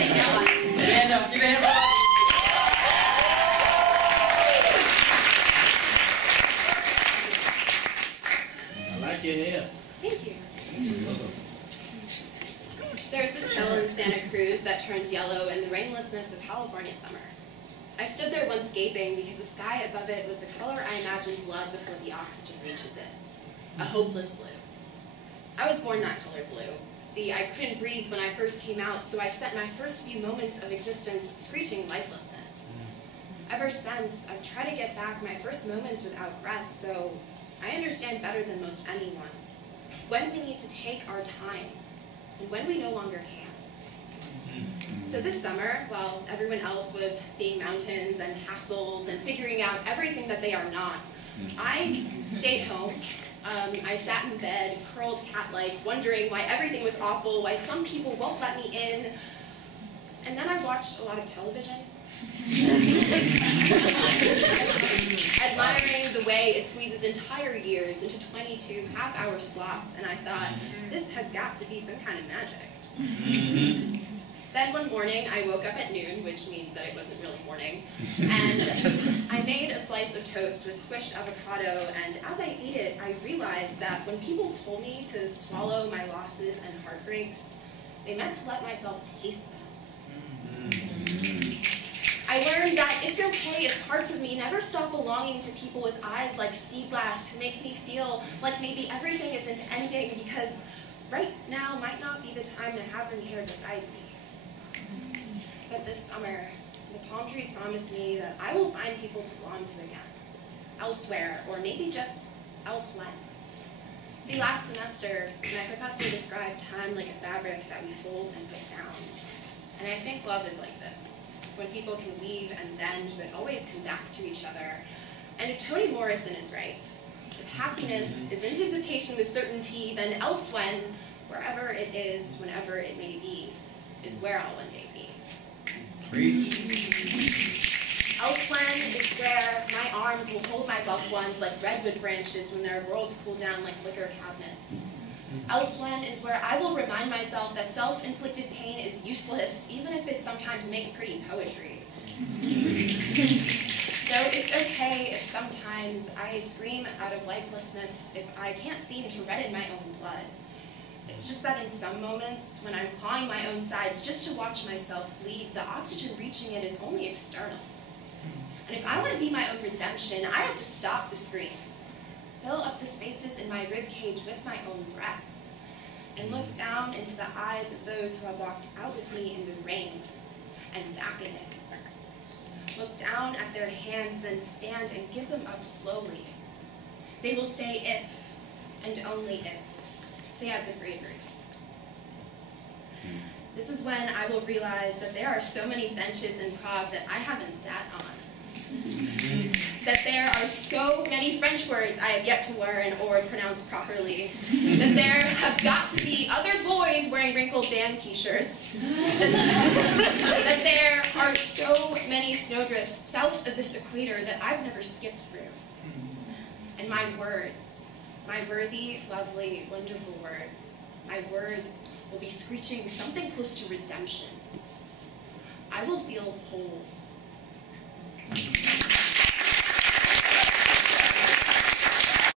Hand up, give a hand up. I like your hair. Thank you. There's this hill in Santa Cruz that turns yellow in the rainlessness of California summer. I stood there once gaping because the sky above it was the color I imagined blood before the oxygen reaches it. A hopeless blue. I was born that color blue. See, I couldn't breathe when I first came out, so I spent my first few moments of existence screeching lifelessness. Ever since, I've tried to get back my first moments without breath, so I understand better than most anyone when we need to take our time and when we no longer can. So this summer, while everyone else was seeing mountains and castles and figuring out everything that they are not, I stayed home. I sat in bed, curled cat-like, wondering why everything was awful, why some people won't let me in. And then I watched a lot of television, admiring the way it squeezes entire years into 22 half-hour slots, and I thought, this has got to be some kind of magic. Then one morning, I woke up at noon, which means that it wasn't really morning, and I made a slice of toast with squished avocado, and as I ate it, I realized that when people told me to swallow my losses and heartbreaks, they meant to let myself taste them. I learned that it's okay if parts of me never stop belonging to people with eyes like sea glass who make me feel like maybe everything isn't ending, because right now might not be the time to have them here beside me. But this summer, the palm trees promise me that I will find people to belong to again, elsewhere, or maybe just elsewhen. See, last semester, my professor described time like a fabric that we fold and put down. And I think love is like this, when people can weave and bend, but always come back to each other. And if Toni Morrison is right, if happiness is anticipation with certainty, then elsewhen, wherever it is, whenever it may be, is where I'll one day be. Elsewhen is where my arms will hold my loved ones like redwood branches when their worlds cool down like liquor cabinets. Elsewhen is where I will remind myself that self-inflicted pain is useless, even if it sometimes makes pretty poetry. Though it's okay if sometimes I scream out of lifelessness if I can't seem to redden my own blood. It's just that in some moments, when I'm clawing my own sides just to watch myself bleed, the oxygen reaching it is only external. And if I want to be my own redemption, I have to stop the screams, fill up the spaces in my ribcage with my own breath, and look down into the eyes of those who have walked out with me in the rain and back in it. Look down at their hands, then stand and give them up slowly. They will say if, and only if, they have the bravery. This is when I will realize that there are so many benches in Prague that I haven't sat on. That there are so many French words I have yet to learn or pronounce properly. That there have got to be other boys wearing wrinkled band t-shirts. That there are so many snowdrifts south of this equator that I've never skipped through. And my words, my worthy, lovely, wonderful words, my words will be screeching something close to redemption. I will feel whole.